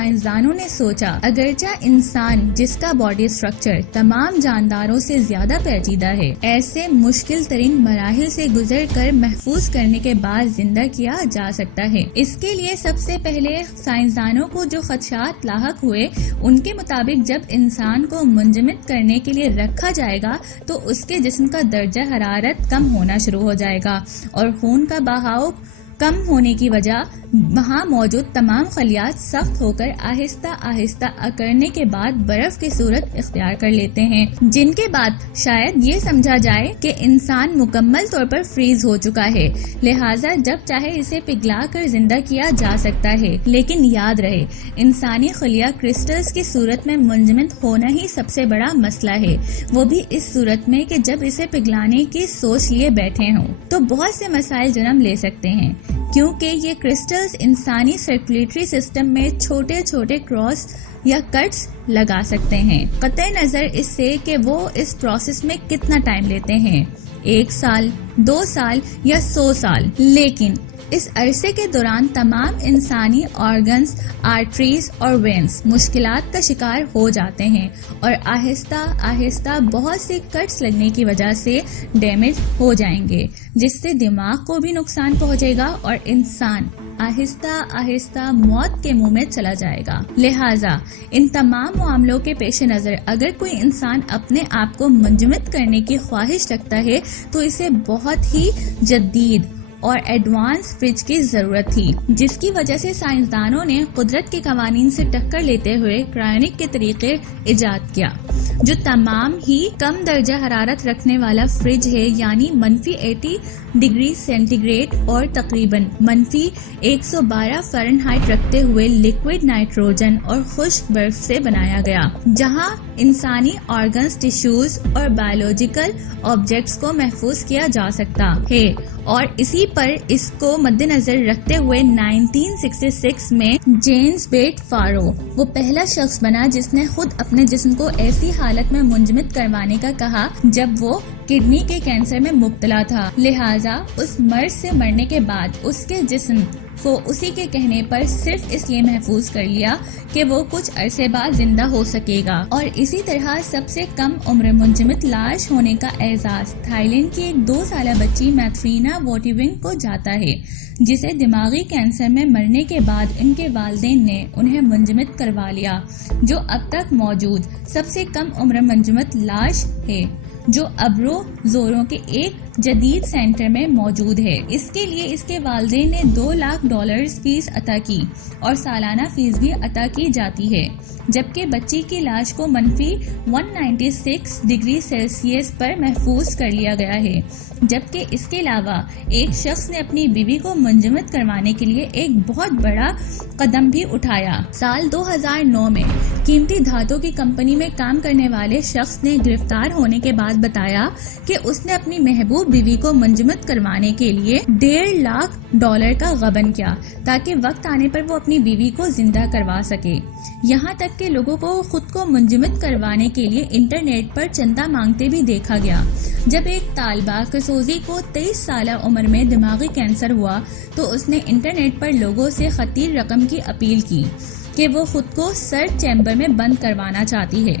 سائنسدانوں نے سوچا اگرچہ انسان جس کا باڈی اسٹرکچر تمام جانداروں سے زیادہ پیچیدہ ہے، ایسے مشکل ترین مراحل سے گزر کر محفوظ کرنے کے بعد زندہ کیا جا سکتا ہے۔ اس کے لیے سب سے پہلے سائنسدانوں کو جو خدشات لاحق ہوئے، ان کے مطابق جب انسان کو منجمد کرنے کے لیے رکھا جائے گا تو اس کے جسم کا درجہ حرارت کم ہونا شروع ہو جائے گا اور خون کا بہاؤ کم ہونے کی وجہ وہاں موجود تمام خلیات سخت ہو کر آہستہ آہستہ اکڑنے کے بعد برف کی صورت اختیار کر لیتے ہیں، جن کے بعد شاید یہ سمجھا جائے کہ انسان مکمل طور پر فریز ہو چکا ہے، لہٰذا جب چاہے اسے پگھلا کر زندہ کیا جا سکتا ہے۔ لیکن یاد رہے، انسانی خلیہ کرسٹلز کی صورت میں منجمد ہونا ہی سب سے بڑا مسئلہ ہے، وہ بھی اس صورت میں کہ جب اسے پگھلانے کی سوچ لیے بیٹھے ہوں تو بہت سے مسائل جنم لے سکتے ہیں، کیونکہ یہ کرسٹلز انسانی سرکولیٹری سسٹم میں چھوٹے چھوٹے کراس یا کٹس لگا سکتے ہیں، قطع نظر اس سے کہ وہ اس پروسیس میں کتنا ٹائم لیتے ہیں، 1 سال، 2 سال یا 100 سال، لیکن اس عرصے کے دوران تمام انسانی آرگنز، آرٹریز اور وینز مشکلات کا شکار ہو جاتے ہیں اور آہستہ آہستہ بہت سے کٹس لگنے کی وجہ سے ڈیمیج ہو جائیں گے، جس سے دماغ کو بھی نقصان پہنچے گا اور انسان آہستہ آہستہ موت کے منہ میں چلا جائے گا۔ لہٰذا ان تمام معاملوں کے پیش نظر اگر کوئی انسان اپنے آپ کو منجمد کرنے کی خواہش رکھتا ہے تو اسے بہت ہی جدید اور ایڈوانس فریج کی ضرورت تھی، جس کی وجہ سے سائنسدانوں نے قدرت کے قوانین سے ٹکر لیتے ہوئے کرائونک کے طریقے ایجاد کیا، جو تمام ہی کم درجہ حرارت رکھنے والا فریج ہے، یعنی -80 ڈگری سینٹی گریڈ اور تقریباً -112 فارنہائٹ رکھتے ہوئے لیکوڈ نائٹروجن اور خشک برف سے بنایا گیا، جہاں انسانی آرگنز، ٹیشوز اور بایولوجیکل آبجیکٹس کو محفوظ کیا جا سکتا ہے۔ اور اسی پر اس کو مد نظر رکھتے ہوئے 1966 میں جیمز بیٹ فارو وہ پہلا شخص بنا جس نے خود اپنے جسم کو ایسی حالت میں منجمد کروانے کا کہا جب وہ کڈنی کے کینسر میں مبتلا تھا، لہٰذا اس مرض سے مرنے کے بعد اس کے جسم کو اسی کے کہنے پر صرف اس لیے محفوظ کر لیا کہ وہ کچھ عرصے بعد زندہ ہو سکے گا۔ اور اسی طرح سب سے کم عمر منجمد لاش ہونے کا اعزاز تھائی لینڈ کی ایک 2 سالہ بچی میتھرینا ووٹیونگ کو جاتا ہے، جسے دماغی کینسر میں مرنے کے بعد ان کے والدین نے انہیں منجمد کروا لیا، جو اب تک موجود سب سے کم عمر منجمد لاش ہے، جو ابرو زوروں کے ایک جدید سینٹر میں موجود ہے۔ اس کے لیے اس کے والدین نے $2 لاکھ فیس عطا کی اور سالانہ فیس بھی عطا کی جاتی ہے، جبکہ بچی کی لاش کو -196 ڈگری سیلسیس پر محفوظ کر لیا گیا ہے، جبکہ اس کے علاوہ ایک شخص نے اپنی بیوی کو منجمد کروانے کے لیے ایک بہت بڑا قدم بھی اٹھایا۔ سال 2009 میں قیمتی دھاتوں کی کمپنی میں کام کرنے والے شخص نے گرفتار ہونے کے بعد بتایا کہ اس نے اپنی محبوب بیوی کو منجمد کروانے کے لیے $1.5 لاکھ کا غبن کیا تاکہ وقت آنے پر وہ اپنی بیوی کو زندہ کروا سکے۔ یہاں تک کہ لوگوں کو خود کو منجمد کروانے کے لیے انٹرنیٹ پر چندہ مانگتے بھی دیکھا گیا۔ جب ایک طالبہ کسوزی کو 23 سالہ عمر میں دماغی کینسر ہوا تو اس نے انٹرنیٹ پر لوگوں سے خطیر رقم کی اپیل کی کہ وہ خود کو سرد چیمبر میں بند کروانا چاہتی ہے،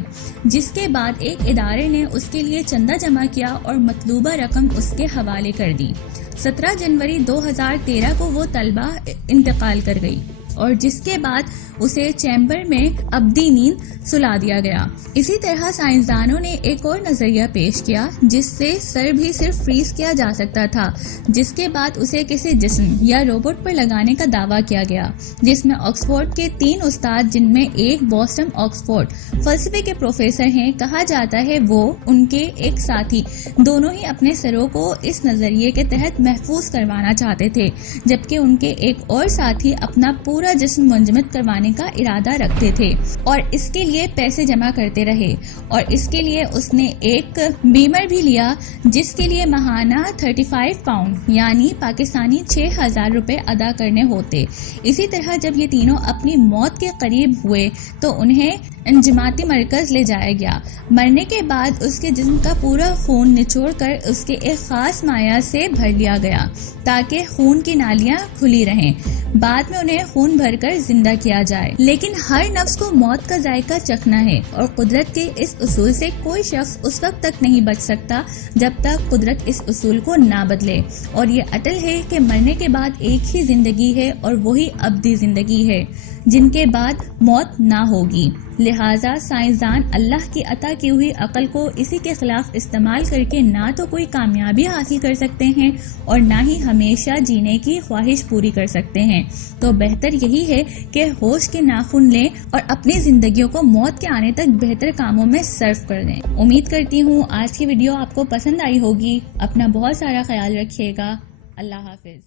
جس کے بعد ایک ادارے نے اس کے لیے چندہ جمع کیا اور مطلوبہ رقم اس کے حوالے کر دی۔ 17 جنوری 2013 کو وہ طالبہ انتقال کر گئی اور جس کے بعد اسے چیمبر میں ابدی نیند سلا دیا گیا۔ اسی طرح سائنسدانوں نے ایک اور نظریہ پیش کیا جس سے سر بھی صرف فریز کیا جا سکتا تھا، جس کے بعد اسے کسی جسم یا روبوٹ پر لگانے کا دعویٰ کیا گیا، جس میں آکسفورڈ کے 3 استاد، جن میں ایک بوسٹن آکسفورڈ فلسفے کے پروفیسر ہیں، کہا جاتا ہے وہ ان کے ایک ساتھی دونوں ہی اپنے سروں کو اس نظریے کے تحت محفوظ کروانا چاہتے تھے، جبکہ ان کے ایک اور ساتھی اپنا پورا جسم منجمد کروانے کا ارادہ رکھتے تھے اور اس کے لیے پیسے جمع کرتے رہے، اور اس کے لیے اس نے ایک بیمر بھی لیا جس کے لیے ماہانہ 35 پاؤنڈ یعنی پاکستانی 6,000 روپے ادا کرنے ہوتے۔ اسی طرح جب یہ تینوں اپنی موت کے قریب ہوئے تو انہیں انجماتی مرکز لے جایا گیا۔ مرنے کے بعد اس کے جسم کا پورا خون نچوڑ کر اس کے ایک خاص مائع سے بھر لیا گیا تاکہ خون کی نالیاں کھلی رہیں۔ بعد میں انہیں خون بھر کر زندہ کیا جائے۔ لیکن ہر نفس کو موت کا ذائقہ چکھنا ہے اور قدرت کے اس اصول سے کوئی شخص اس وقت تک نہیں بچ سکتا جب تک قدرت اس اصول کو نہ بدلے، اور یہ اٹل ہے کہ مرنے کے بعد ایک ہی زندگی ہے اور وہی ابدی زندگی ہے جن کے بعد موت نہ ہوگی۔ لہٰذا سائنسدان اللہ کی عطا کی ہوئی عقل کو اسی کے خلاف استعمال کر کے نہ تو کوئی کامیابی حاصل کر سکتے ہیں اور نہ ہی ہمیشہ جینے کی خواہش پوری کر سکتے ہیں۔ تو بہتر یہی ہے کہ ہوش کے ناخن لیں اور اپنی زندگیوں کو موت کے آنے تک بہتر کاموں میں صرف کر دیں۔ امید کرتی ہوں آج کی ویڈیو آپ کو پسند آئی ہوگی۔ اپنا بہت سارا خیال رکھیے گا۔ اللہ حافظ۔